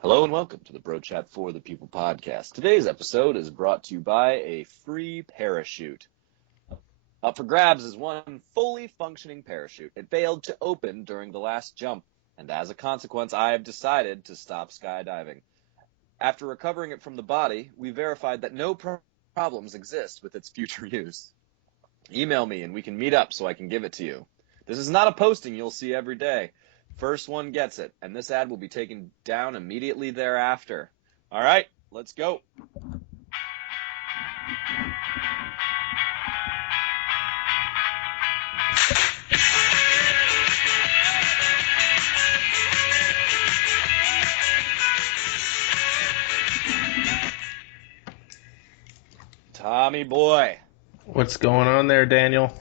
Hello and welcome to the Brochat for the People podcast. Today's episode is brought to you by a free parachute. Up for grabs is one fully functioning parachute. It failed to open during the last jump, and as a consequence, I have decided to stop skydiving. After recovering it from the body, we verified that no problems exist with its future use. Email me and we can meet up so I can give it to you. This is not a posting you'll see every day. First one gets it, and this ad will be taken down immediately thereafter. All right, let's go. Tommy boy. What's going on there, Daniel?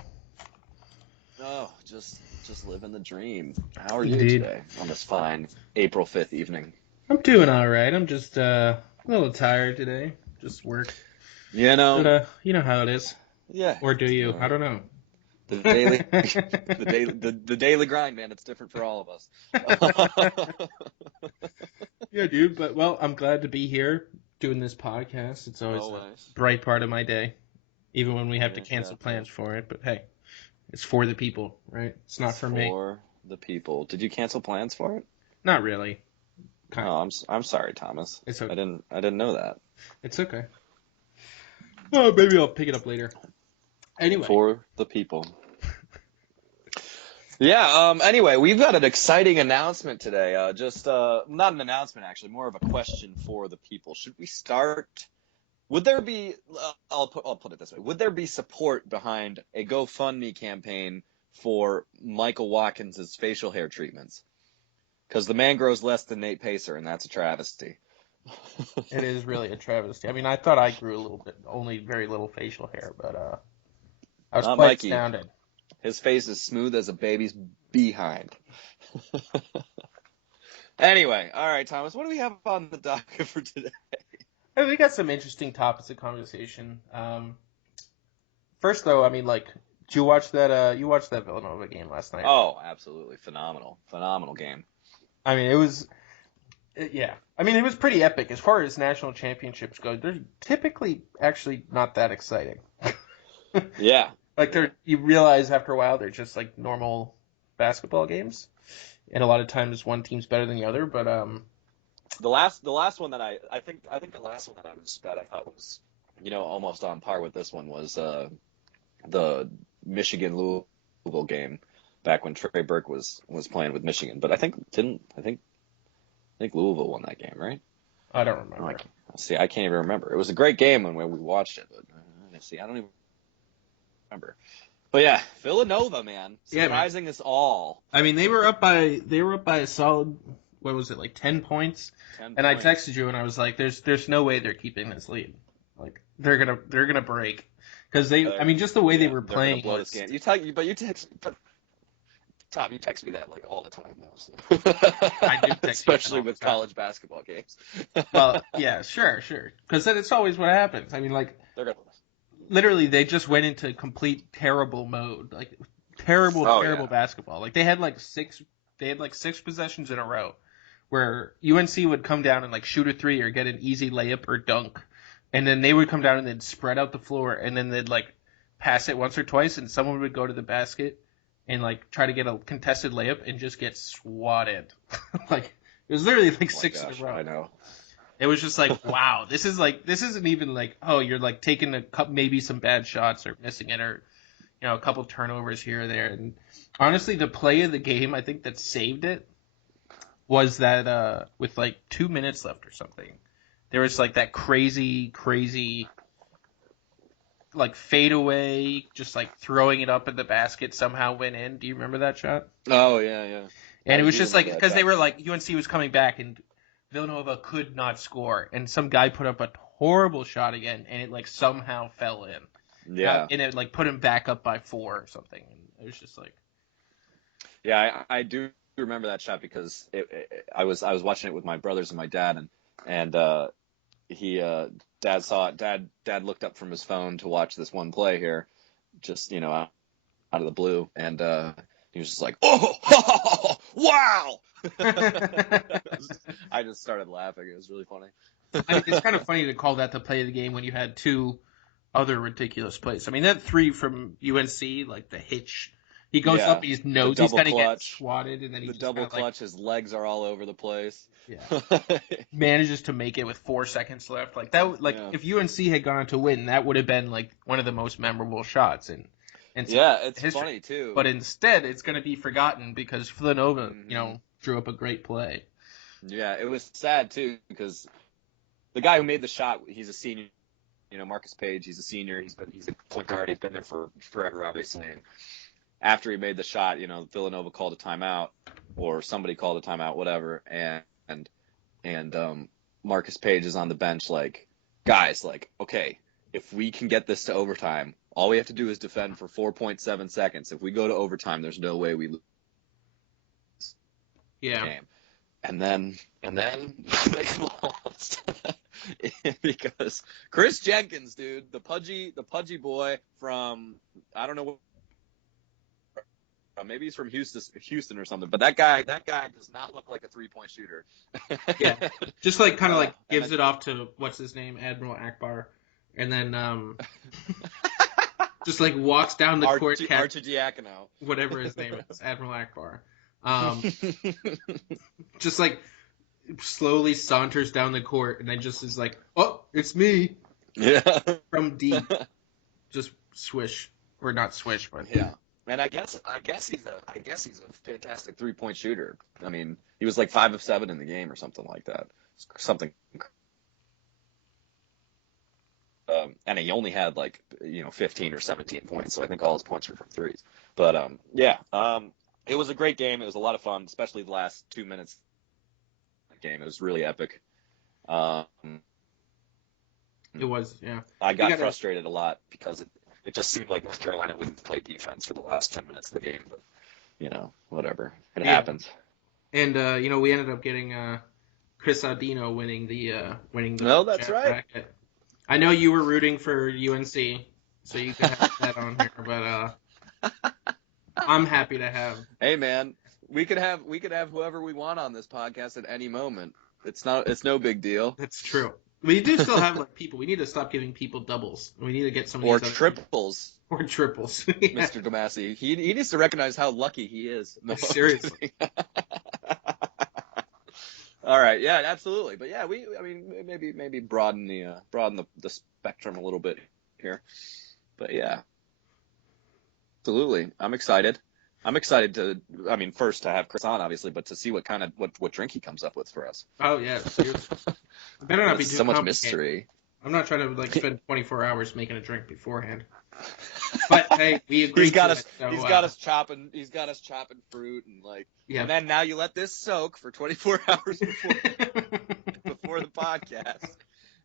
Oh, just living the dream. How are you Indeed. today on this fine April 5th evening? I'm doing all right. I'm just a little tired today. Just work. You know. But, you know how it is. Yeah. Or do you? I don't know. The daily grind, man. It's different for all of us. Yeah, dude. But, well, I'm glad to be here doing this podcast. It's always a bright part of my day, even when we have to cancel plans for it. But, hey, it's for the people, right? It's not for me. For the people. Did you cancel plans for it? Not really. Oh, I'm sorry, Thomas. It's okay. I didn't know that. It's okay. Oh, maybe I'll pick it up later. Anyway. For the people. Yeah, anyway, we've got an exciting announcement today. Not an announcement, actually, more of a question for the people. Should we start? Would there be, I'll put it this way, would there be support behind a GoFundMe campaign for Michael Watkins' facial hair treatments? Because the man grows less than Nate Pacer, and that's a travesty. It is really a travesty. I mean, I thought I grew a little bit, only very little facial hair, but I was Not quite Mikey. astounded. His face is smooth as a baby's behind. Anyway, all right, Thomas, what do we have on the docket for today? Hey, we got some interesting topics of conversation. First, though, I mean, like, did you watch that? You watched that Villanova game last night? Oh, absolutely, phenomenal game. I mean, it was, yeah. I mean, it was pretty epic as far as national championships go. They're typically actually not that exciting. Yeah. Like, you realize after a while they're just like normal basketball games, and a lot of times one team's better than the other. But the last one that I think the last one that I thought was, almost on par with this one was the Michigan Louisville game back when Trey Burke was playing with Michigan. But I think Louisville won that game, right? I don't remember. I can't even remember. It was a great game when we watched it, but I don't even remember. But yeah, Villanova, man, surprising us all. I mean, they were up by a solid, what was it, like 10 points? 10 and points. I texted you and I was like, there's no way they're keeping this lead. Like, they're gonna break, because I mean, just the way they were playing. Blow this game. Tom, you text me that like all the time now. So. I do text especially with college basketball games. Well, yeah, sure, because then it's always what happens. I mean, like, they're gonna. Literally, they just went into complete terrible mode, like terrible basketball. Like they had six possessions in a row where UNC would come down and like shoot a three or get an easy layup or dunk, and then they would come down and they'd spread out the floor, and then they'd like pass it once or twice, and someone would go to the basket and like try to get a contested layup and just get swatted. Like it was literally like six in a row. I know. It was just like, wow, this isn't even like, oh, you're like taking maybe some bad shots or missing it, or, a couple turnovers here or there. And honestly, the play of the game, I think that saved it was that with like 2 minutes left or something, there was like that crazy like fadeaway, just like throwing it up in the basket somehow went in. Do you remember that shot? Oh, yeah. And it was just like, because they were like, UNC was coming back and Villanova could not score, and some guy put up a horrible shot again, and it like somehow fell in. Yeah. And it like put him back up by 4 or something. And it was just like. Yeah, I do remember that shot because I was watching it with my brothers and my dad, and Dad saw it. Dad looked up from his phone to watch this one play here, just out of the blue, and he was just like, "Oh, wow!" I I just started laughing. It was really funny. I mean, it's kind of funny to call that the play of the game when you had two other ridiculous plays. I mean, that three from UNC, like the hitch. He goes up, he knows he's going to get swatted, and then he the just double clutch. His legs are all over the place. Yeah, manages to make it with 4 seconds left. Like that, if UNC had gone on to win, that would have been like one of the most memorable shots in yeah, it's history. Funny too. But instead, it's going to be forgotten because Villanova, drew up a great play. Yeah, it was sad too because the guy who made the shot, he's a senior. Marcus Page, he's a senior. He's a point guard. He's been there for forever, obviously. And after he made the shot, Villanova called a timeout, or somebody called a timeout, whatever. And Marcus Page is on the bench, like, guys, like, okay, if we can get this to overtime, all we have to do is defend for 4.7 seconds. If we go to overtime, there's no way we lose. Yeah. Game. And then they lost because Chris Jenkins, dude, the pudgy boy from, I don't know what, maybe he's from Houston or something, but that guy does not look like a 3-point shooter. Yeah, just like kind of like gives it off to what's his name, Admiral Akbar, and then just like walks down the court, Archidiakono, whatever his name is, Admiral Akbar. Just like slowly saunters down the court and then just is like, oh, it's me. Yeah. From deep. Just swish. Or not swish, but yeah. And I guess he's a fantastic 3-point shooter. I mean, he was like 5 of 7 in the game or something like that. And he only had 15 or 17 points, so I think all his points were from threes. But it was a great game. It was a lot of fun, especially the last 2 minutes of the game. It was really epic. It was, yeah. I got frustrated a lot because it just seemed like North Carolina wouldn't play defense for the last 10 minutes of the game. But, whatever. It happens. And, we ended up getting Chris Audino winning the No, that's right. bracket. I know you were rooting for UNC, so you could have that on here, but I'm happy to have. Hey man, we could have whoever we want on this podcast at any moment. It's no big deal. That's true. We do still have people. We need to stop giving people doubles. We need to get some or triples. Or triples. Yeah. Mr. Damassi, he needs to recognize how lucky he is. No, seriously. All right, yeah, absolutely. But yeah, maybe broaden the spectrum a little bit here. But yeah. Absolutely. I'm excited. First to have Chris on, obviously, but to see what drink he comes up with for us. Oh, yeah. Seriously. It better not be too so much mystery. I'm not trying to spend 24 hours making a drink beforehand. But hey, we agreed. He's got us chopping fruit and yeah. And then now you let this soak for 24 hours before the podcast.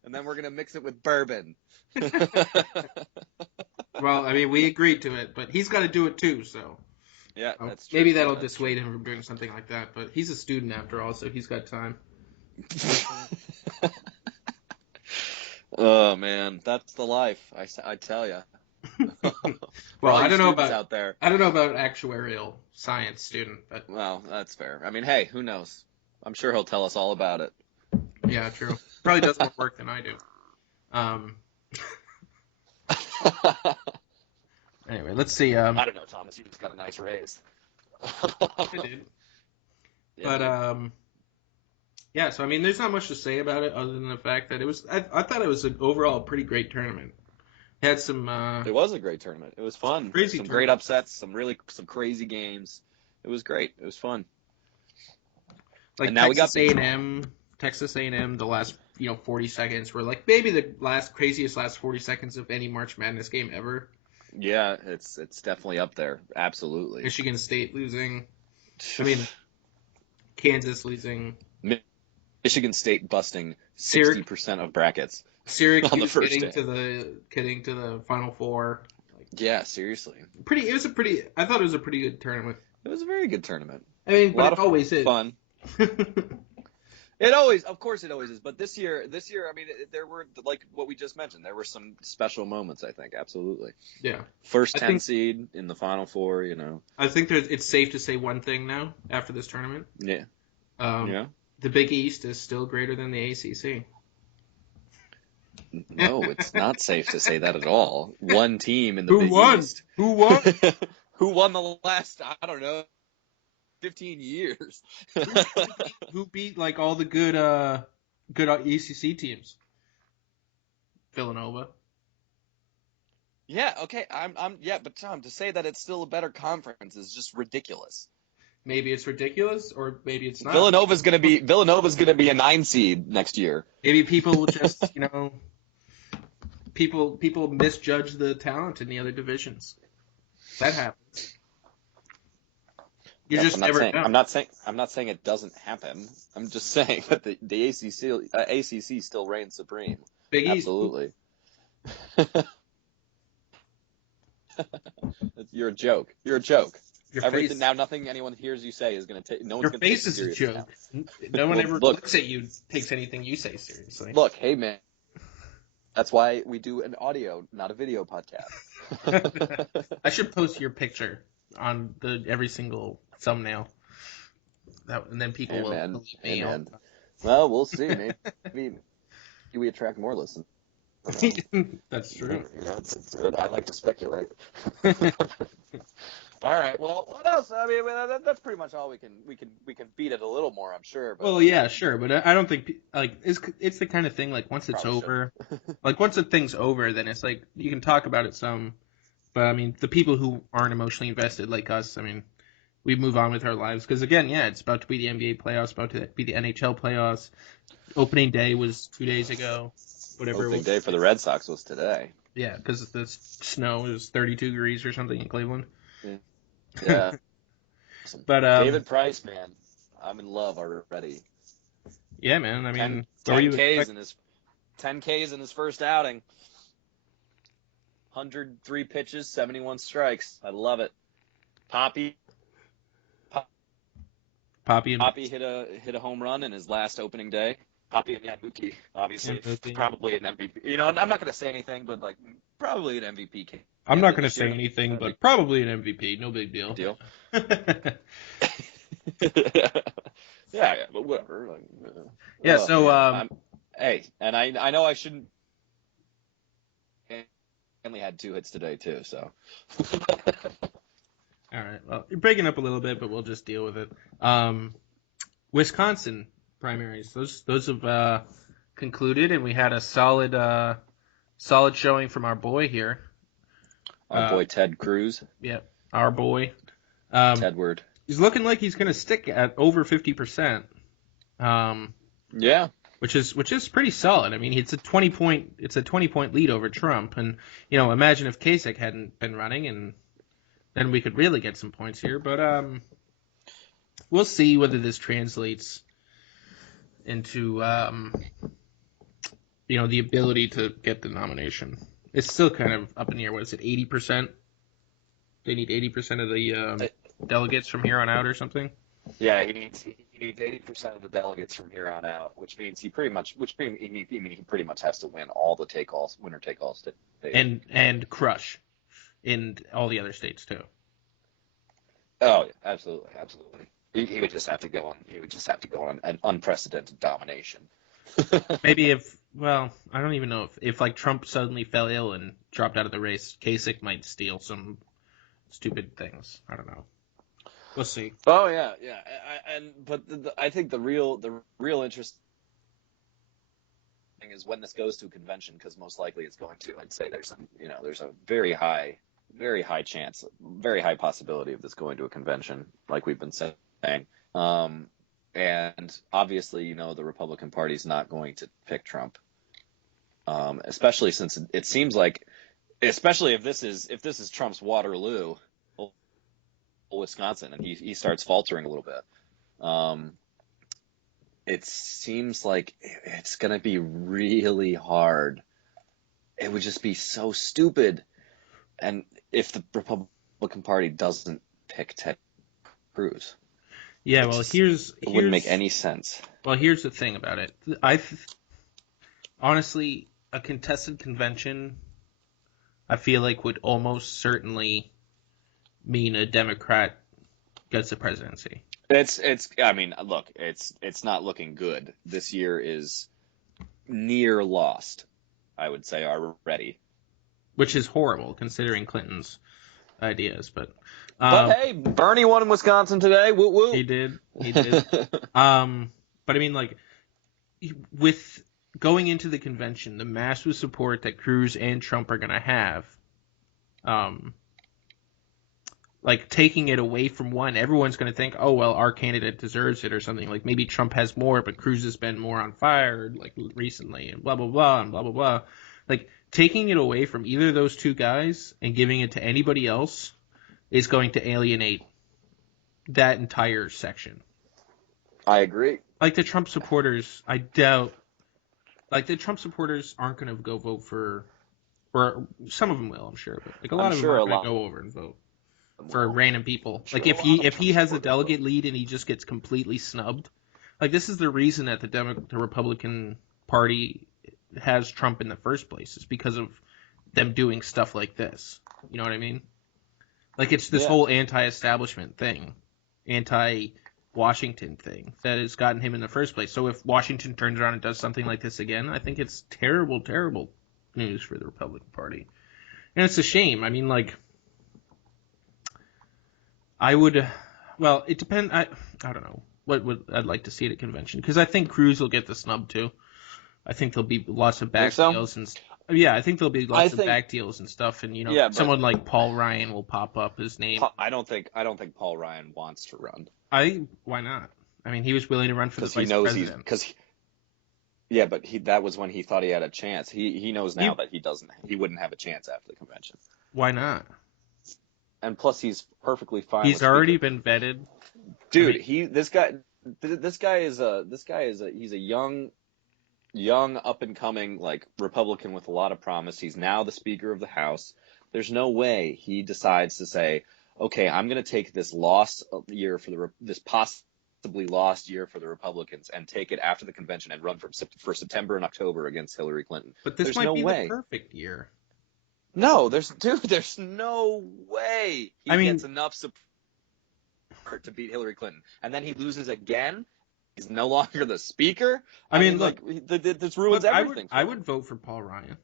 And then we're going to mix it with bourbon. Well, we agreed to it, but he's got to do it too, so. Yeah, that's true. Maybe that'll dissuade him from doing something like that, but he's a student after all, so he's got time. Oh, man, that's the life, I tell you. Well, I don't know about actuarial science student, but. Well, that's fair. Hey, who knows? I'm sure he'll tell us all about it. Yeah, true. Probably does more work than I do. Anyway, let's see. I don't know, Thomas. You just got a nice raise. I did. Yeah. But yeah. So there's not much to say about it other than the fact that it was. I thought it was overall a pretty great tournament. It had some. It was a great tournament. It was fun. Great upsets. Some crazy games. It was great. It was fun. And now Texas A&M, the last 40 seconds were maybe the craziest 40 seconds of any March Madness game ever. Yeah, it's definitely up there. Absolutely. Michigan State losing. Kansas losing. Michigan State busting 60% of brackets. Syracuse on the first getting to the Final Four. Yeah, seriously. I thought it was a pretty good tournament. It was a very good tournament. But it always is. Fun. Of course it always is. But this year, there were, what we just mentioned, there were some special moments, I think. Absolutely. Yeah. First 10 seed in the Final Four, I think it's safe to say one thing now after this tournament. Yeah. The The Big East is still greater than the ACC. No, it's not safe to say that at all. One team in the Who Big won? East. Who won? Who won the last, I don't know, 15 years? Who beat like all the good ACC teams? Villanova. Yeah, okay, yeah, but Tom, to say that it's still a better conference is just ridiculous. Maybe it's ridiculous, or maybe it's not. Villanova's gonna be a 9 seed next year. Maybe people will just, people misjudge the talent in the other divisions. That happens. You just never know. I'm not saying it doesn't happen. I'm just saying that the ACC still reigns supreme. Big East. Absolutely. You're a joke. You're a joke. Everything now, nothing anyone hears you say is going to take. No one's going to take it seriously. Your face is a joke. No one ever looks at you, takes anything you say seriously. Look, hey man, that's why we do an audio, not a video podcast. I should post your picture on every single thumbnail. And then people will believe me. Well, we'll see. Maybe we attract more listeners. That's true. I like to speculate. All right. Well, what else? I mean, that's pretty much all we can beat it a little more, I'm sure. But, well, yeah, sure, but I don't think it's the kind of thing like once it's over, like once the thing's over, then it's like you can talk about it some, but I mean the people who aren't emotionally invested like us, I mean, we move on with our lives because again, yeah, it's about to be the NBA playoffs, about to be the NHL playoffs. Opening day was 2 days ago. Whatever. Opening day for the Red Sox was today. Yeah, because the snow is 32 degrees or something in Cleveland. Yeah. But David Price, man, I'm in love already. Yeah, man. I mean, 10 Ks in his first outing. 103 pitches, 71 strikes. I love it. Poppy hit a home run in his last opening day. Poppy and Yabuki, obviously, probably an MVP. I'm not going to say anything, but probably an MVP. I'm not going to say anything, but probably an MVP. No big deal. Yeah, but whatever. Yeah. So, hey, and I know I shouldn't. Only had 2 hits today too, so. All right. Well, you're breaking up a little bit, but we'll just deal with it. Wisconsin primaries. Those have concluded, and we had a solid showing from our boy here. Our boy Ted Cruz. Yeah, our boy. Tedward. He's looking like he's going to stick at over 50%. Yeah. Which is pretty solid. I mean, it's a 20-point lead over Trump, and imagine if Kasich hadn't been running, and then we could really get some points here. But we'll see whether this translates into the ability to get the nomination. It's still kind of up in the air. What is it, 80%? They need 80% of the delegates from here on out or something? Yeah, he needs 80% of the delegates from here on out, which means he pretty much has to win all the winner take all states. And crush in all the other states too. Oh, yeah, absolutely. He would just have to go on an unprecedented domination. Maybe I don't even know if Trump suddenly fell ill and dropped out of the race, Kasich might steal some stupid things. I don't know. We'll see. Oh yeah. But I think the real interest thing is when this goes to a convention, because most likely it's going to. I'd say there's a very high chance, very high possibility of this going to a convention, like we've been saying. And obviously, the Republican Party's not going to pick Trump, especially since it seems like, especially if this is Trump's Waterloo, Wisconsin, and he starts faltering a little bit. It seems like it's going to be really hard. It would just be so stupid. And if the Republican Party doesn't pick Ted Cruz. Yeah, well, it wouldn't make any sense. Well, here's the thing about it. Honestly, a contested convention, I feel like would almost certainly mean a Democrat gets the presidency. I mean, look, it's not looking good. This year is near lost, I would say, already. Which is horrible considering Clinton's ideas, but hey, Bernie won in Wisconsin today. Woo woo. He did. But I mean, like, with going into the convention, the massive support that Cruz and Trump are going to have, like, taking it away from one, everyone's going to think, oh, well, our candidate deserves it or something. Like, maybe Trump has more, but Cruz has been more on fire, like, recently, and blah, blah, blah, and blah, blah, blah. Like, taking it away from either of those two guys and giving it to anybody else is going to alienate that entire section. I agree. Like, the Trump supporters, I doubt, like, the Trump supporters aren't going to go vote for, or some of them will, I'm sure, but like a lot of them aren't going to go over and vote for random people. Like, if he has a delegate lead and he just gets completely snubbed, like, this is the reason that the Republican Party has Trump in the first place, is because of them doing stuff like this. You know what I mean? Like, it's this whole anti-establishment thing, anti-Washington thing that has gotten him in the first place. So if Washington turns around and does something like this again, I think it's terrible, terrible news for the Republican Party. And it's a shame. I mean, like, it depends. I don't know what would I'd like to see at a convention, because I think Cruz will get the snub too. I think there'll be lots of back deals and I think there'll be lots of back deals and stuff, and someone like Paul Ryan will pop up his name. I don't think Paul Ryan wants to run. Why not? I mean, he was willing to run for the vice president. But that was when he thought he had a chance. He knows now that he wouldn't have a chance after the convention. Why not? And plus, he's perfectly fine. He's already been vetted. Dude, this guy is a young up and coming, like, Republican with a lot of promise. He's now the Speaker of the House. There's no way he decides to say, okay, I'm going to take this this possibly lost year for the Republicans and take it after the convention and run for September and October against Hillary Clinton. But there's might be the perfect year. No, there's no way he gets enough support to beat Hillary Clinton. And then he loses again. He's no longer the Speaker. I mean, look, this ruins everything. I would vote for Paul Ryan.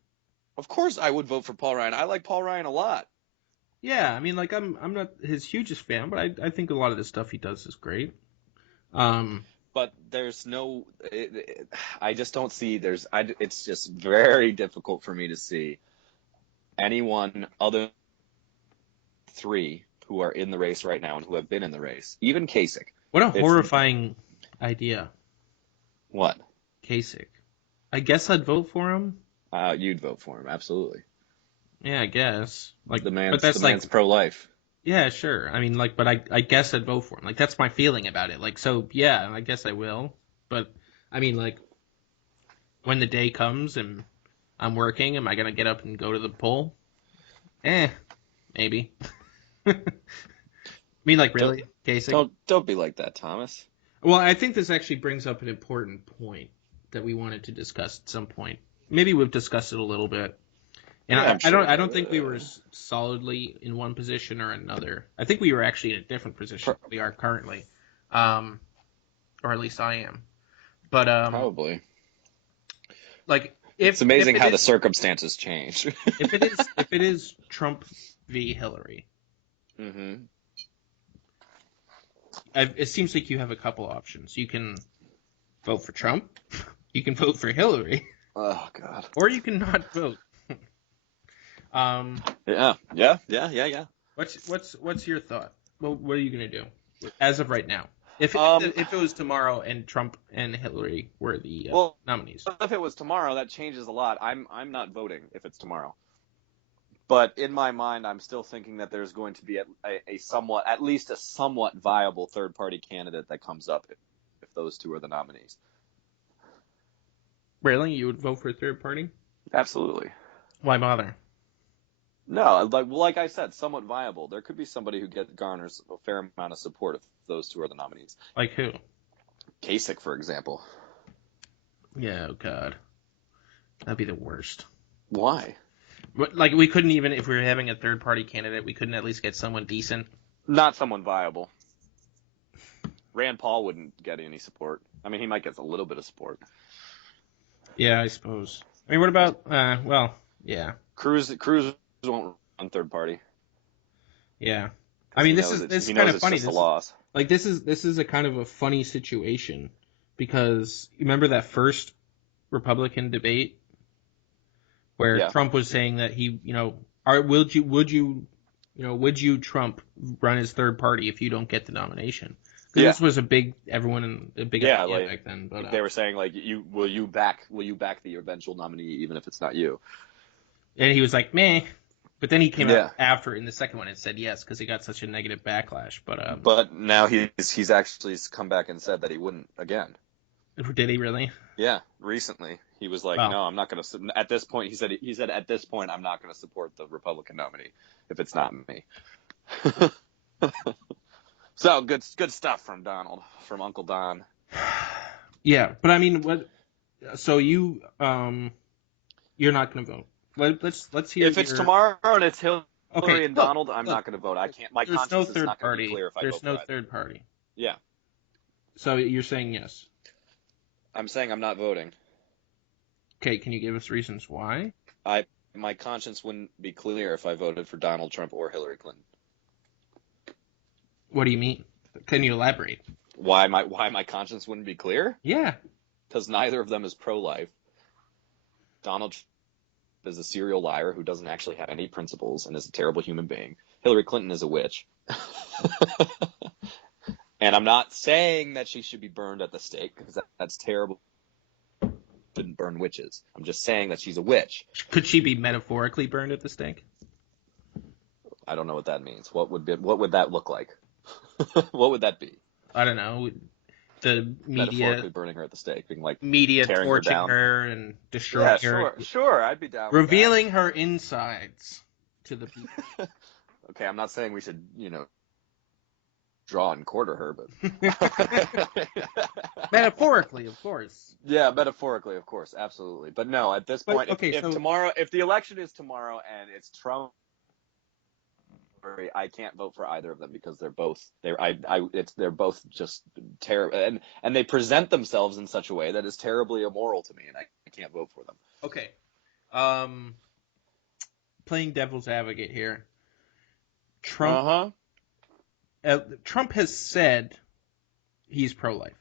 Of course I would vote for Paul Ryan. I like Paul Ryan a lot. Yeah, I mean, like, I'm not his hugest fan, but I think a lot of the stuff he does is great. But there's no, I just don't see, it's just very difficult for me to see anyone other three who are in the race right now and who have been in the race. Even Kasich. What a horrifying idea. What? Kasich. I guess I'd vote for him. You'd vote for him, absolutely. Yeah, I guess. Like, the man's pro-life. Yeah, sure. I mean, like, but I guess I'd vote for him. Like, that's my feeling about it. Like, so, yeah, I guess I will. But, I mean, like, when the day comes and I'm working, am I going to get up and go to the poll? Maybe. I mean, like, really? Kasich? Don't be like that, Thomas. Well, I think this actually brings up an important point that we wanted to discuss at some point. Maybe we've discussed it a little bit. And I don't think we were solidly in one position or another. I think we were actually in a different position than we are currently. Or at least I am. But probably. Like, it's amazing how the circumstances change. if it is Trump v. Hillary. Mm-hmm. It seems like you have a couple options. You can vote for Trump. You can vote for Hillary. Oh God. Or you can not vote. Yeah. What's your thought? Well, what are you gonna do as of right now? If it was tomorrow and Trump and Hillary were the nominees. If it was tomorrow, that changes a lot. I'm not voting if it's tomorrow. But in my mind, I'm still thinking that there's going to be at least a somewhat viable third-party candidate that comes up if those two are the nominees. Really? You would vote for a third party? Absolutely. Why bother? No, like I said, somewhat viable. There could be somebody who garners a fair amount of support if those two are the nominees. Like who? Kasich, for example. Yeah, oh God. That'd be the worst. Why? Like, we couldn't even, if we were having a third-party candidate, we couldn't at least get someone decent? Not someone viable. Rand Paul wouldn't get any support. I mean, he might get a little bit of support. Yeah, I suppose. I mean, what about? Well, yeah. Cruz won't run third party. Yeah. I mean, this is kind of funny. Just a loss. Like this is a kind of a funny situation because you remember that first Republican debate where Trump was saying that he, would you Trump run as third party if you don't get the nomination? Because this was a big idea back then. But they were saying like, will you back the eventual nominee even if it's not you? And he was like, meh. But then he came out after in the second one and said yes because he got such a negative backlash. But now he's actually come back and said that he wouldn't again. Did he really? Yeah, recently he was like, no, I'm not going to. At this point, he said at this point I'm not going to support the Republican nominee if it's not me. So good stuff from Uncle Don. Yeah, but I mean, what? So you're not going to vote. Let's hear. If it's tomorrow and it's Hillary and Donald, I'm not going to vote. I can't. My conscience is not going to be clear if I vote for There's no third party. Yeah. So you're saying yes? I'm saying I'm not voting. Okay, can you give us reasons why? My conscience wouldn't be clear if I voted for Donald Trump or Hillary Clinton. What do you mean? Can you elaborate? Why my conscience wouldn't be clear? Yeah. Because neither of them is pro-life. Donald Trump is a serial liar who doesn't actually have any principles and is a terrible human being. Hillary Clinton is a witch. And I'm not saying that she should be burned at the stake because that's terrible. Shouldn't burn witches. I'm just saying that she's a witch. Could she be metaphorically burned at the stake? I don't know what that means. What would that look like? What would that be? I don't know. The media metaphorically burning her at the stake, being like media torching her and destroying her. Sure, I'd be down. Revealing her insides to the people. Okay, I'm not saying we should, draw and quarter her, but metaphorically, of course. Yeah, metaphorically, of course, absolutely. But no, at this point, if the election is tomorrow and it's Trump, I can't vote for either of them because they're both just terrible, and they present themselves in such a way that is terribly immoral to me, and I can't vote for them. Okay, playing devil's advocate here. Trump has said he's pro-life.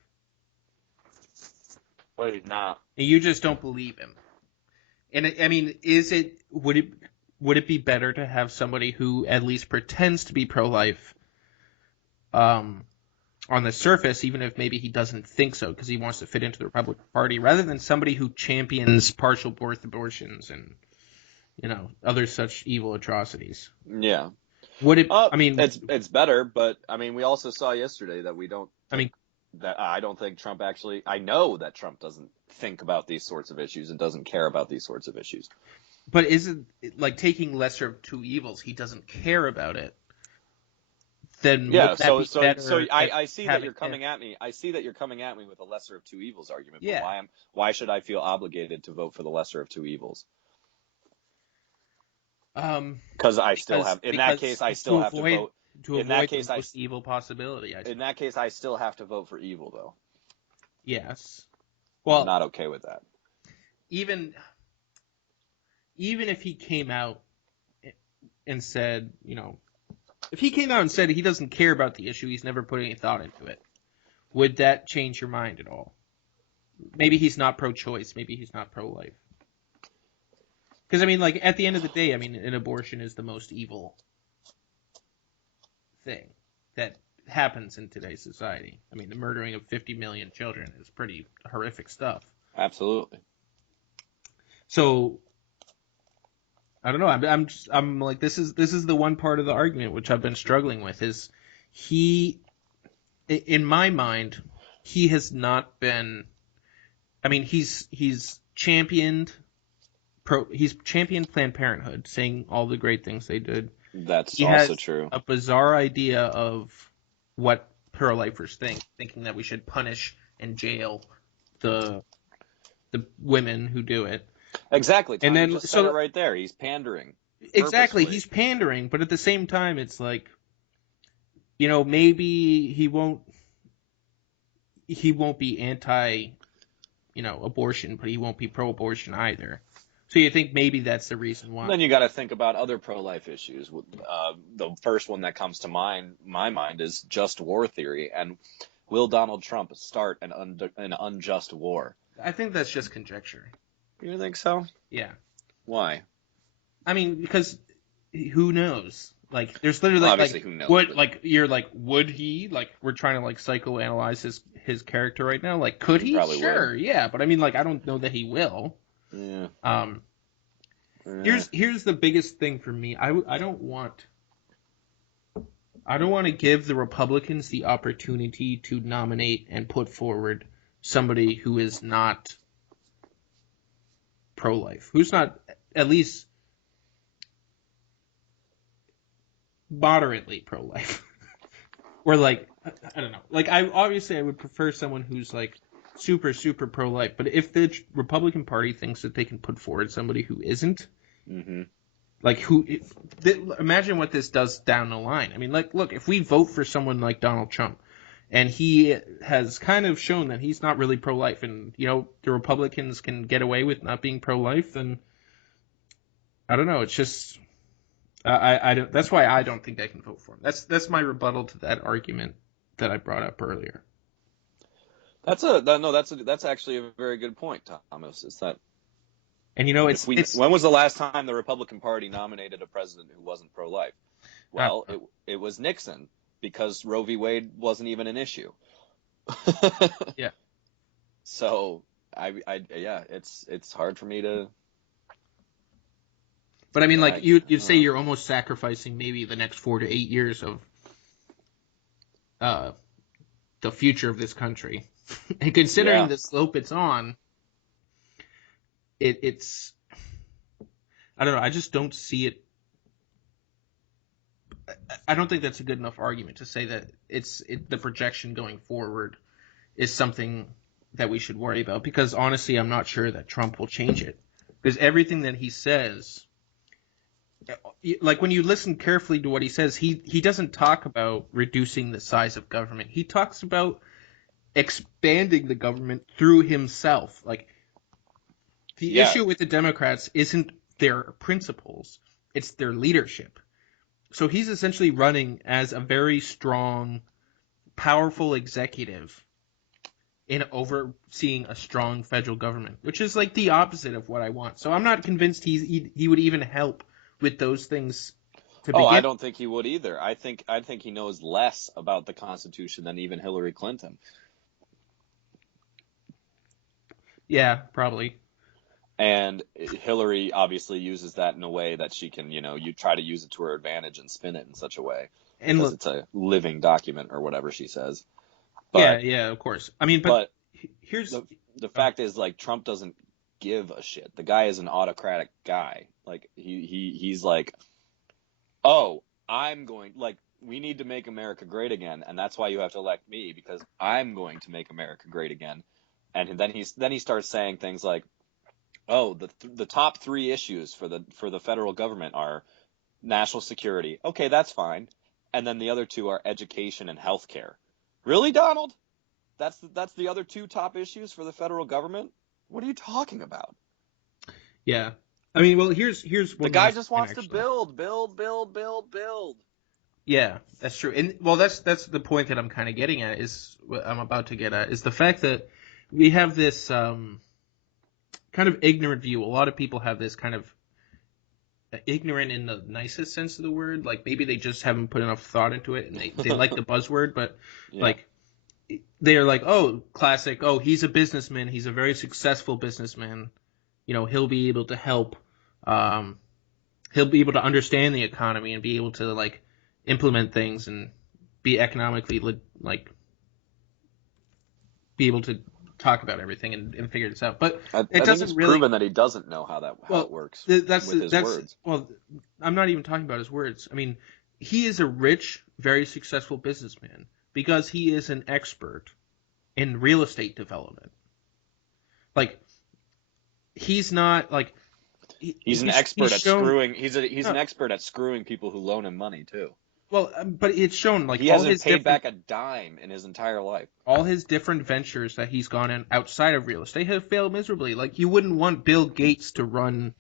But he's not. And you just don't believe him. And I mean, would it be better to have somebody who at least pretends to be pro-life on the surface, even if maybe he doesn't think so because he wants to fit into the Republican Party, rather than somebody who champions partial birth abortions and, other such evil atrocities? Yeah. Would it? I mean, it's better, but I mean, we also saw yesterday that we don't. I don't think Trump actually. I know that Trump doesn't think about these sorts of issues and doesn't care about these sorts of issues. But is it like taking lesser of two evils? He doesn't care about it. Then yeah. So I see that you're coming at me. I see that you're coming at me with a lesser of two evils argument. But yeah. Why should I feel obligated to vote for the lesser of two evils? Because I still have. In that case, I still have to vote. To avoid the most evil possibility. In that case, I still have to vote for evil, though. Yes. Well, I'm not okay with that. Even if he came out and said, if he came out and said he doesn't care about the issue, he's never put any thought into it, would that change your mind at all? Maybe he's not pro-choice. Maybe he's not pro-life. Because, I mean, like, at the end of the day, I mean, an abortion is the most evil thing that happens in today's society. I mean, the murdering of 50 million children is pretty horrific stuff. Absolutely. So, I don't know. I'm like, this is the one part of the argument which I've been struggling with is in my mind, he has not been. I mean, he's championed Planned Parenthood, saying all the great things they did. That's also true. A bizarre idea of what pro-lifers think, thinking that we should punish and jail the women who do it. Exactly. Tom, and then just said it right there. He's pandering. Exactly, he's pandering, but at the same time, it's like, maybe he won't. he won't be anti, abortion, but he won't be pro-abortion either. So you think maybe that's the reason why? Then you got to think about other pro-life issues. The first one that comes to my mind is just war theory, and will Donald Trump start an unjust war? I think that's just conjecture. You think so? Yeah. Why? I mean, because who knows? Like, there's literally obviously who knows. Would he? Like, we're trying to psychoanalyze his character right now. Like, could he? Probably sure, would. Yeah. But I mean, I don't know that he will. Yeah. Here's the biggest thing for me. I don't want to give the Republicans the opportunity to nominate and put forward somebody who is not pro-life, who's not at least moderately pro-life, or I don't know. I would prefer someone who's super super pro-life. But if the Republican Party thinks that they can put forward somebody who isn't, mm-hmm. Imagine what this does down the line. I mean, look, if we vote for someone like Donald Trump, and he has kind of shown that he's not really pro-life, and the Republicans can get away with not being pro-life, then I don't know. It's just I don't. That's why I don't think I can vote for him. That's my rebuttal to that argument that I brought up earlier. That's actually a very good point, Thomas. It's that. And when was the last time the Republican Party nominated a president who wasn't pro-life? Well, it was Nixon, because Roe v. Wade wasn't even an issue. Yeah. So it's hard for me to. But I mean, you'd say you're almost sacrificing maybe the next 4 to 8 years of the future of this country, and considering the slope it's on. It's I don't know. I just don't see it. I don't think that's a good enough argument to say that the projection going forward is something that we should worry about, because honestly, I'm not sure that Trump will change it, because everything that he says, when you listen carefully to what he says, he doesn't talk about reducing the size of government. He talks about expanding the government through himself. The issue with the Democrats isn't their principles, it's their leadership. So he's essentially running as a very strong, powerful executive in overseeing a strong federal government, which is the opposite of what I want. So I'm not convinced he would even help with those things to begin. I don't think he would either. I think he knows less about the Constitution than even Hillary Clinton. Yeah, probably. And Hillary obviously uses that in a way that she can, you try to use it to her advantage and spin it in such a way. Because it's a living document or whatever she says. But, yeah, of course. I mean, but here's... The fact is, Trump doesn't give a shit. The guy is an autocratic guy. He's oh, I'm going... we need to make America great again, and that's why you have to elect me, because I'm going to make America great again. And then he starts saying things like, oh, the top 3 issues for the federal government are national security. Okay, that's fine. And then the other 2 are education and healthcare. Really, Donald? That's the other 2 top issues for the federal government? What are you talking about? Yeah. I mean, well, here's the guy just wants to build. Yeah, that's true. And well, that's the point that I'm kind of getting at, is what I'm about to get at, is the fact that we have this kind of ignorant view. A lot of people have this kind of ignorant in the nicest sense of the word. Maybe they just haven't put enough thought into it, and they like the buzzword, but they're oh, classic. Oh, he's a businessman. He's a very successful businessman. He'll be able to help. He'll be able to understand the economy and be able to implement things and be economically be able to talk about everything and figure this out. But it doesn't really proven that he doesn't know how it works. That's his words. Well, I'm not even talking about his words. I mean, he is a rich, very successful businessman because he is an expert in real estate development. He's not he's an expert at screwing. He's an expert at screwing people who loan him money too. Well, but it's shown like he hasn't paid back a dime in his entire life. All his different ventures that he's gone in outside of real estate have failed miserably. Like you wouldn't want Bill Gates to run,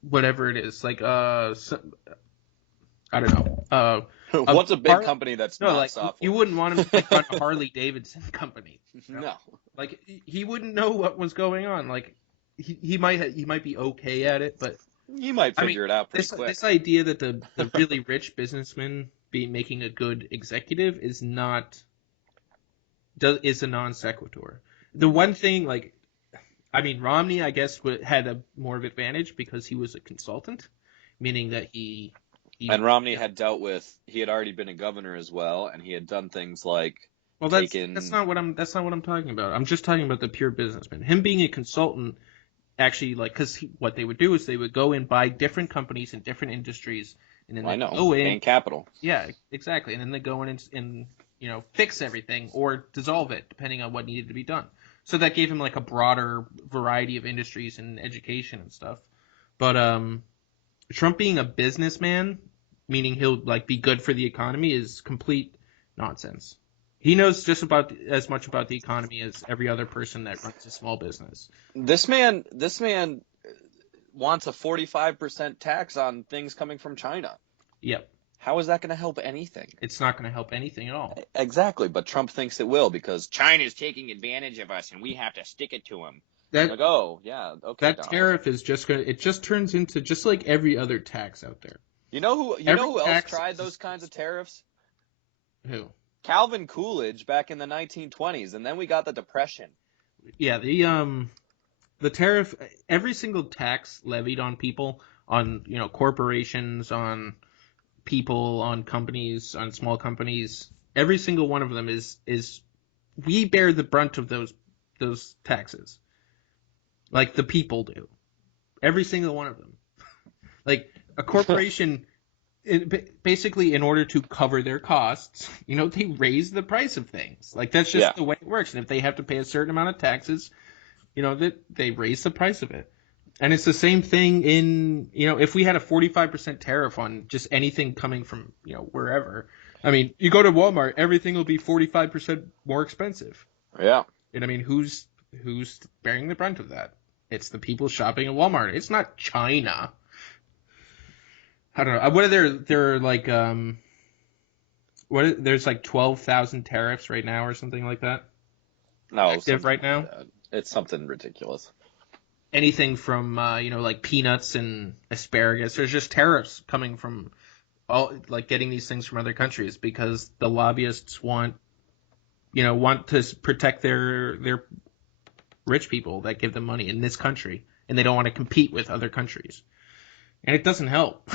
whatever it is. Like I don't know. What's a big company that's not like, software? You wouldn't want him to run a Harley Davidson company. No. Like he wouldn't know what was going on. Like he might be okay at it, but he might figure it out pretty quick. This idea that the really rich businessman be making a good executive is a non sequitur. The one thing, Romney, I guess, had a more of advantage because he was a consultant, meaning that he and Romney had already been a governor as well, and he had done things like that's not what I'm talking about. I'm just talking about the pure businessman. Him being a consultant, actually, because what they would do is they would go and buy different companies in different industries, and then go in gain capital. Yeah, exactly, and then they go in and fix everything or dissolve it depending on what needed to be done. So that gave him like a broader variety of industries and education and stuff. But Trump being a businessman, meaning he'll be good for the economy, is complete nonsense. He knows just about as much about the economy as every other person that runs a small business. This man wants a 45% tax on things coming from China. Yep. How is that going to help anything? It's not going to help anything at all. Exactly, but Trump thinks it will because China's taking advantage of us and we have to stick it to them. Okay. That tariff is it just turns into just like every other tax out there. You know who else tried those kinds of tariffs? Who? Calvin Coolidge back in the 1920s, and then we got the Depression. Yeah, the tariff, every single tax levied on people, on corporations, on people, on companies, on small companies, every single one of them is we bear the brunt of those taxes. Like the people do. Every single one of them. Like a corporation basically, in order to cover their costs, they raise the price of things. Like that's just the way it works. And if they have to pay a certain amount of taxes, that they raise the price of it. And it's the same thing in, if we had a 45% tariff on just anything coming from, wherever. I mean, you go to Walmart, everything will be 45% more expensive. Yeah. And who's bearing the brunt of that? It's the people shopping at Walmart. It's not China. I don't know. What are there like there's like 12,000 tariffs right now or something like that? No, active right now. Like it's something ridiculous. Anything from like peanuts and asparagus. There's just tariffs coming from getting these things from other countries because the lobbyists want to protect their rich people that give them money in this country, and they don't want to compete with other countries. And it doesn't help.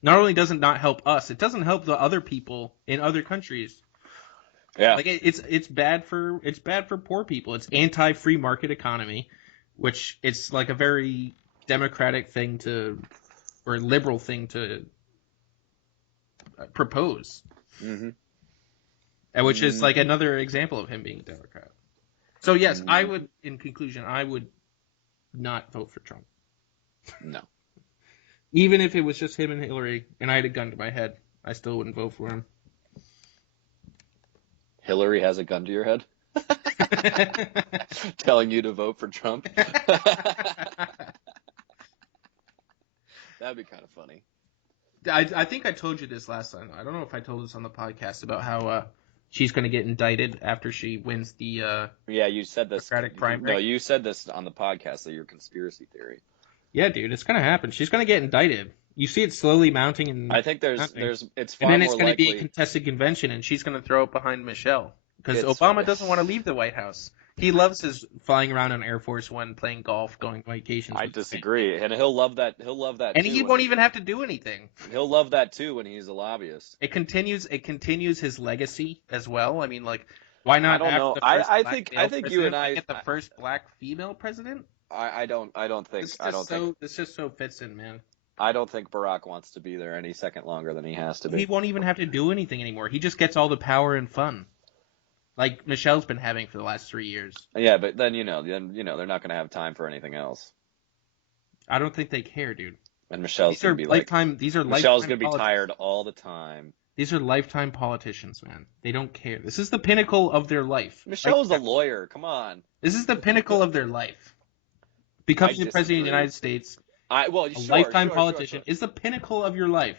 Not only does it not help us, it doesn't help the other people in other countries. Yeah. Like it's bad for poor people. It's anti-free market economy, which it's like a very democratic thing or liberal thing to propose. Mm-hmm. And which is like another example of him being a Democrat. So yes, in conclusion, I would not vote for Trump. No. Even if it was just him and Hillary, and I had a gun to my head, I still wouldn't vote for him. Hillary has a gun to your head? Telling you to vote for Trump? That'd be kind of funny. I think I told you this last time. I don't know if I told this on the podcast about how she's going to get indicted after she wins the you said this. Democratic primary. No, you said this on the podcast, that your conspiracy theory. Yeah, dude, it's going to happen. She's going to get indicted. You see it slowly mounting, and I think it's far more likely. And then it's going to be a contested convention, and she's going to throw it behind Michelle because Obama doesn't want to leave the White House. He loves his flying around on Air Force One, playing golf, going on vacations. I disagree, and he'll love that. He'll love that. And too he won't even have to do anything. He'll love that too when he's a lobbyist. It continues his legacy as well. I mean, like, why not? I don't know. I think you and I get the first black female president. I don't think. This just so fits in, man. I don't think Barack wants to be there any second longer than he has to be. He won't even have to do anything anymore. He just gets all the power and fun, like Michelle's been having for the last 3 years. Yeah, but then they're not going to have time for anything else. I don't think they care, dude. And Michelle's going to be like, Michelle's going to be tired all the time. These are lifetime politicians, man. They don't care. This is the pinnacle of their life. Michelle's a lawyer. Come on. This is the pinnacle of their life. Becoming the president of the United States, lifetime politician, is the pinnacle of your life.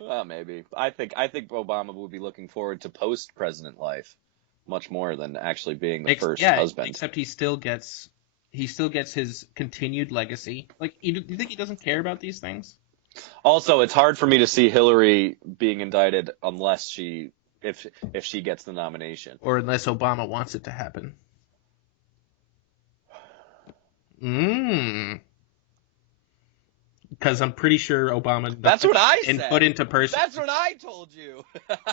Well, maybe. I think Obama would be looking forward to post-president life much more than actually being the first husband. Except he still gets his continued legacy. Like, you think he doesn't care about these things? Also, it's hard for me to see Hillary being indicted unless if she gets the nomination. Or unless Obama wants it to happen. Because I'm pretty sure Obama... That's what I said. And put into person... That's what I told you.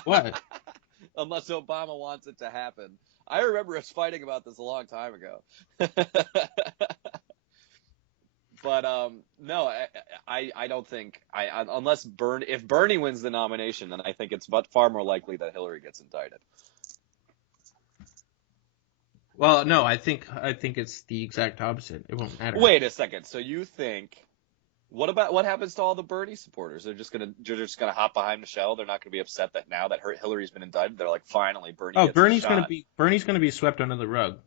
What? Unless Obama wants it to happen. I remember us fighting about this a long time ago. But no, I don't think if Bernie wins the nomination, then I think it's far more likely that Hillary gets indicted. Well, no, I think it's the exact opposite. It won't matter. Wait a second. So you think what happens to all the Bernie supporters? They're just gonna hop behind Michelle. They're not gonna be upset that now that Hillary's been indicted. They're like, finally, Bernie. Oh, Bernie's gonna be swept under the rug,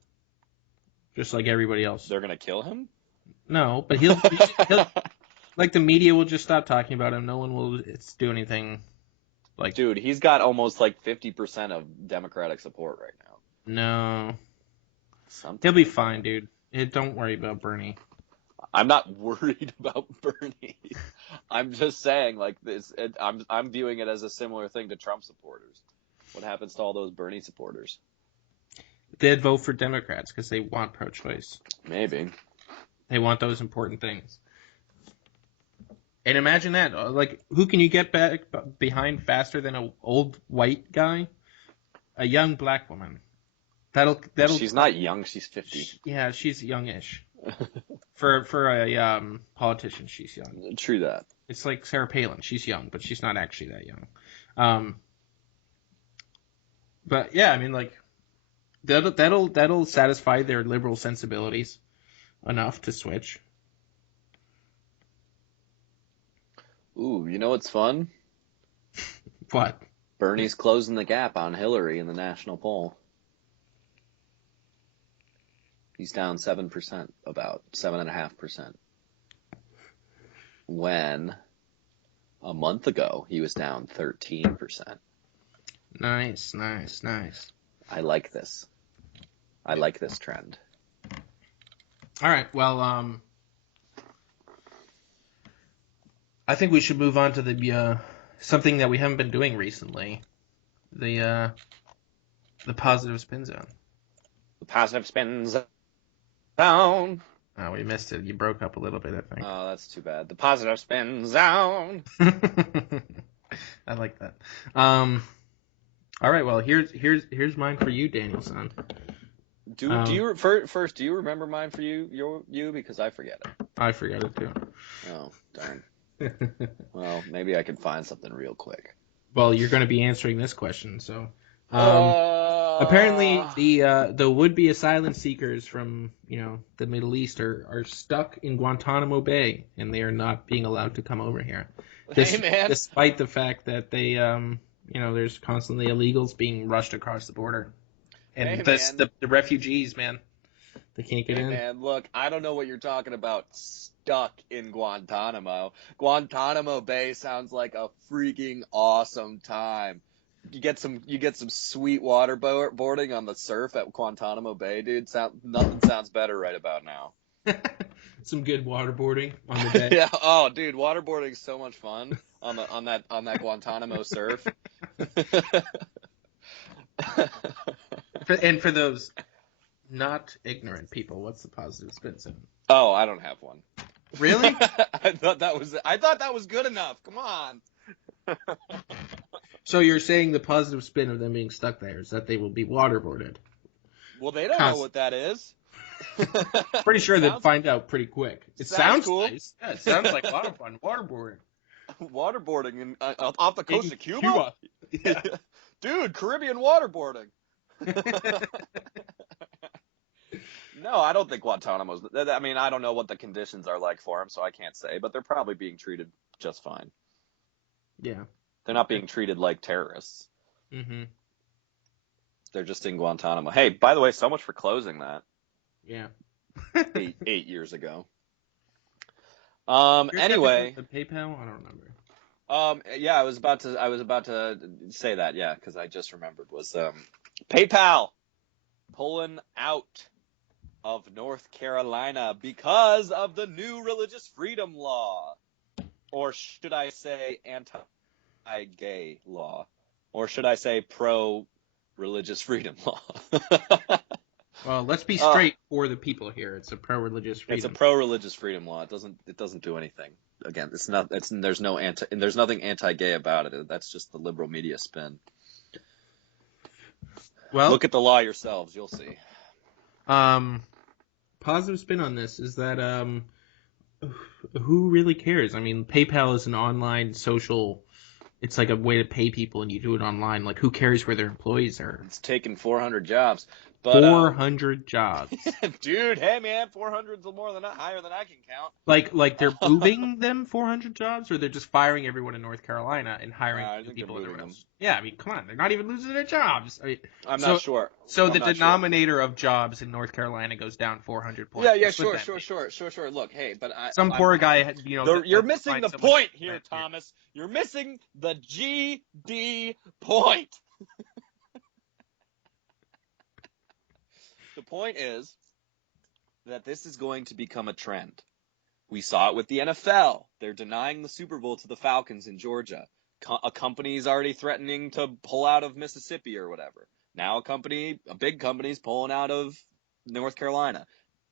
just like everybody else. They're gonna kill him. No, but he'll like the media will just stop talking about him. No one will do anything. Like, dude, he's got almost like 50% of Democratic support right now. No, he'll be fine, dude. Don't worry about Bernie. I'm not worried about Bernie. I'm just saying, like this. I'm viewing it as a similar thing to Trump supporters. What happens to all those Bernie supporters? They'd vote for Democrats because they want pro-choice. Maybe. They want those important things. And imagine that. Like, who can you get back behind faster than an old white guy? A young black woman. That'll. She's not young. She's 50. Yeah, she's youngish. For a politician, she's young. True that. It's like Sarah Palin. She's young, but she's not actually that young. But yeah, I mean, like, that'll satisfy their liberal sensibilities enough to switch. Ooh, you know what's fun? What? Bernie's closing the gap on Hillary in the national poll. He's down 7%, about 7.5%. When a month ago he was down 13%. Nice. I like this. I like this trend. All right. Well, I think we should move on to the something that we haven't been doing recently. The positive spin zone. The positive spin zone. Oh, we missed it. You broke up a little bit, I think. Oh, that's too bad. The positive spin zone. I like that. All right. Well, here's mine for you, Daniel-san. Do you remember mine for you? Because I forget it. I forgot it too. Oh, darn. Well, maybe I can find something real quick. Well, you're going to be answering this question, so. Apparently, the would-be asylum seekers from the Middle East are stuck in Guantanamo Bay, and they are not being allowed to come over here. Despite the fact that they there's constantly illegals being rushed across the border. And the refugees, man, they can't get in. Man, look, I don't know what you're talking about. Stuck in Guantanamo. Guantanamo Bay sounds like a freaking awesome time. You get some sweet waterboarding on the surf at Guantanamo Bay, dude. Nothing sounds better right about now. Some good waterboarding on the bay. Yeah. Oh, dude, waterboarding is so much fun on that Guantanamo surf. And for those not ignorant people, what's the positive spin zone? Oh, I don't have one. Really? I thought that was good enough. Come on. So you're saying the positive spin of them being stuck there is that they will be waterboarded? Well, they don't know what that is. Pretty sure they'd find out pretty quick. It sounds cool. Nice. Yeah, it sounds like a lot of fun. Waterboarding. Waterboarding off the coast of Cuba? Yeah. Dude, Caribbean waterboarding. No, I don't think Guantanamo's. I mean, I don't know what the conditions are like for them, so I can't say. But they're probably being treated just fine. Yeah. They're not being treated like terrorists. Mm-hmm. They're just in Guantanamo. Hey, by the way, so much for closing that. Yeah. 8 years ago. Anyway, the PayPal. I don't remember. Yeah, I was about to say that. Yeah, because I just remembered was PayPal pulling out of North Carolina because of the new religious freedom law, or should I say anti-gay law, or should I say pro-religious freedom law? Well, let's be straight for the people here. It's a pro-religious freedom. It's a pro-religious freedom law. It doesn't do anything. Again, there's nothing anti-gay about it. That's just the liberal media spin. Well, look at the law yourselves. You'll see. Positive spin on this is that who really cares? I mean, PayPal is an online social. It's like a way to pay people, and you do it online. Like, who cares where their employees are? It's taken 400 jobs. But, 400 jobs. Dude, hey man, 400's higher than I can count. Like they're moving them 400 jobs, or they're just firing everyone in North Carolina and hiring people in the rest. Yeah, I mean, come on, they're not even losing their jobs. I'm not sure. So the denominator of jobs in North Carolina goes down 400 points. Yeah, sure. Look, hey, but some poor guy, you're missing the point here, Thomas. You're missing the GD point. The point is that this is going to become a trend. We saw it with the NFL. They're denying the Super Bowl to the Falcons in Georgia. A company is already threatening to pull out of Mississippi or whatever. Now a big company is pulling out of North Carolina.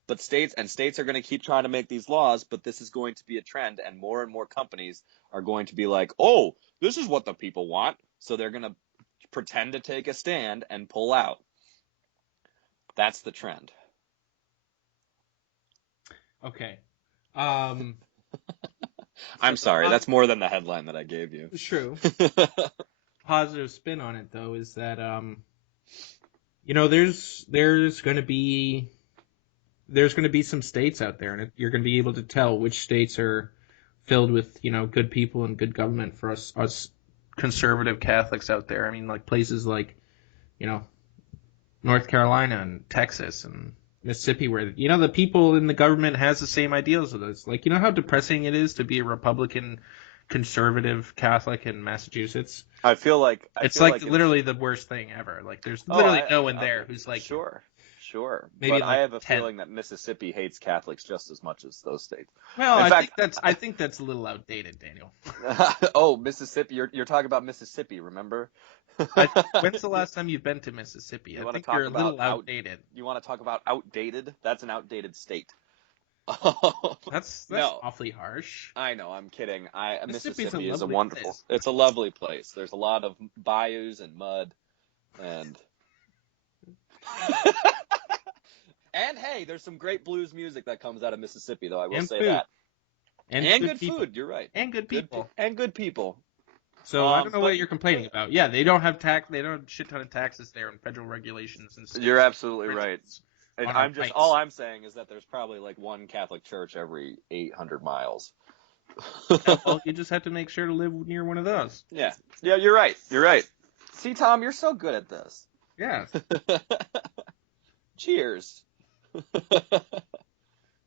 But states are going to keep trying to make these laws, but this is going to be a trend, and more companies are going to be like, oh, this is what the people want. So they're going to pretend to take a stand and pull out. That's the trend. Okay. I'm sorry. That's more than the headline that I gave you. It's true. Positive spin on it, though, is that there's going to be some states out there, and you're going to be able to tell which states are filled with good people and good government for us conservative Catholics out there. I mean, like places like North Carolina and Texas and Mississippi, where the people in the government has the same ideals as us. Like, how depressing it is to be a Republican conservative Catholic in Massachusetts. I feel like literally the worst thing ever. Like, there's literally no one there who's like, sure. Maybe but like I have a 10. feeling that Mississippi hates Catholics just as much as those states. Well, I think that's a little outdated, Daniel. Oh, Mississippi! You're talking about Mississippi, remember? When's the last time you've been to Mississippi? I think you're a little outdated. You want to talk about outdated? That's an outdated state. That's awfully harsh. I know, I'm kidding. Mississippi is a wonderful place. It's a lovely place. There's a lot of bayous and mud and and hey, there's some great blues music that comes out of Mississippi, though, I will say that. And good food, you're right. And good people. And good people. So I don't know what you're complaining about. Yeah, they don't have they don't have a shit ton of taxes there and federal regulations and stuff. You're absolutely right. And all I'm saying is that there's probably like one Catholic church every 800 miles. Well, you just have to make sure to live near one of those. Yeah, you're right. See, Tom, you're so good at this. Yeah. Cheers.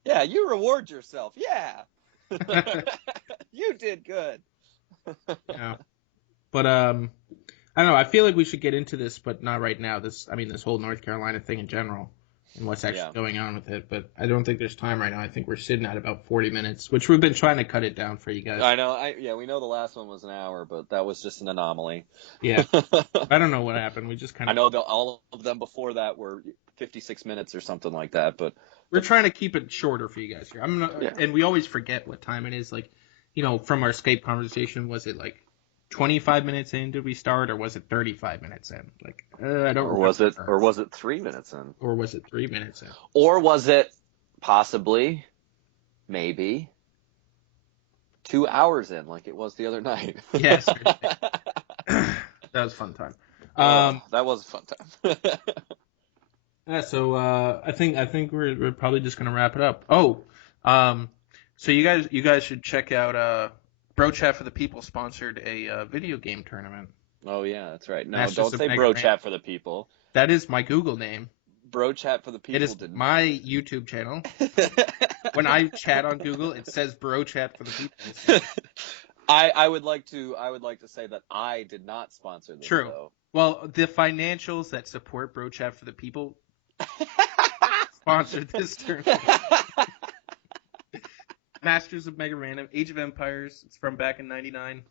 Yeah, you reward yourself. Yeah. You did good. Yeah. But I don't know, I feel like we should get into this, but not right now. This whole North Carolina thing in general and what's actually going on with it, but I don't think there's time right now. I think we're sitting at about 40 minutes, which we've been trying to cut it down for you guys. I know. We know the last one was an hour, but that was just an anomaly. Yeah. I don't know what happened. We just kind of... I know all of them before that were 56 minutes or something like that, but... We're trying to keep it shorter for you guys here. And we always forget what time it is. Like, from our Skype conversation, was it like 25 minutes in did we start, or was it 35 minutes in? Like, I don't remember. Or was it 3 minutes in? Or was it 3 minutes in? Or was it possibly, maybe, 2 hours in, like it was the other night? Yes. That was a fun time. That was a fun time. Yeah, so I think we're probably just gonna wrap it up. Oh, so you guys should check out Brochat for the People sponsored a video game tournament. Oh yeah, that's right. No, Masters don't of say Mega Man. Brochat for the people. That is my Google name. Brochat for the It people is didn't. my YouTube channel. When I chat on Google, it says Brochat for the People. So. I would like to say that I did not sponsor this True. though. Well, the financials that support Brochat for the People sponsored this tournament. Masters of Mega Random, Age of Empires. It's from back in '99. You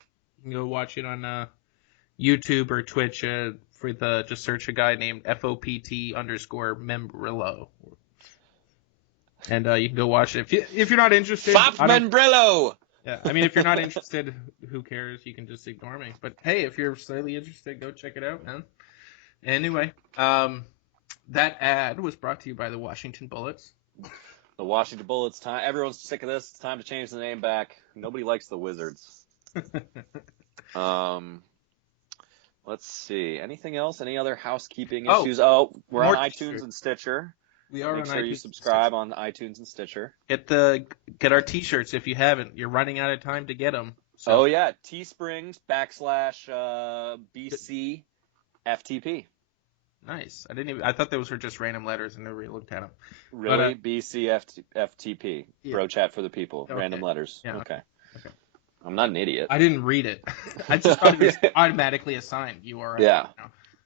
can go watch it on YouTube or Twitch. Just search a guy named FOPT_Membrillo, and you can go watch it. If you're not interested, Fop Membrillo. Yeah, I mean, if you're not interested, who cares? You can just ignore me. But hey, if you're slightly interested, go check it out, man. Anyway, that ad was brought to you by the Washington Bullets. The Washington Bullets. Time. Everyone's sick of this. It's time to change the name back. Nobody likes the Wizards. Let's see. Anything else? Any other housekeeping issues? Oh, we're on iTunes and Stitcher. We are. Make sure you subscribe on iTunes and Stitcher. Get our T-shirts if you haven't. You're running out of time to get them. So. Oh yeah, Teesprings /BC FTP. Nice. I thought those were just random letters and never really looked at them. Really? But, BC FTP. Yeah. Brochat for the people. Okay. Random letters. Yeah. Okay. I'm not an idiot. I didn't read it. I just thought it was automatically assigned URL. Yeah.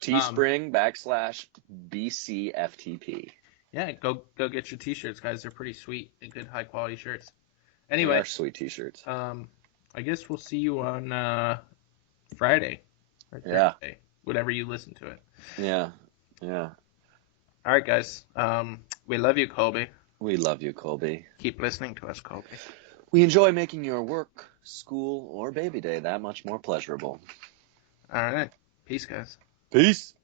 Teespring /BC FTP. Yeah, go get your T-shirts, guys. They're pretty sweet. They're good, high quality shirts. Anyway, they are sweet T-shirts. I guess we'll see you on Friday or Thursday, whatever you listen to it. Yeah. All right, guys. We love you, Colby. We love you, Colby. Keep listening to us, Colby. We enjoy making your work, school, or baby day that much more pleasurable. All right. Peace, guys. Peace.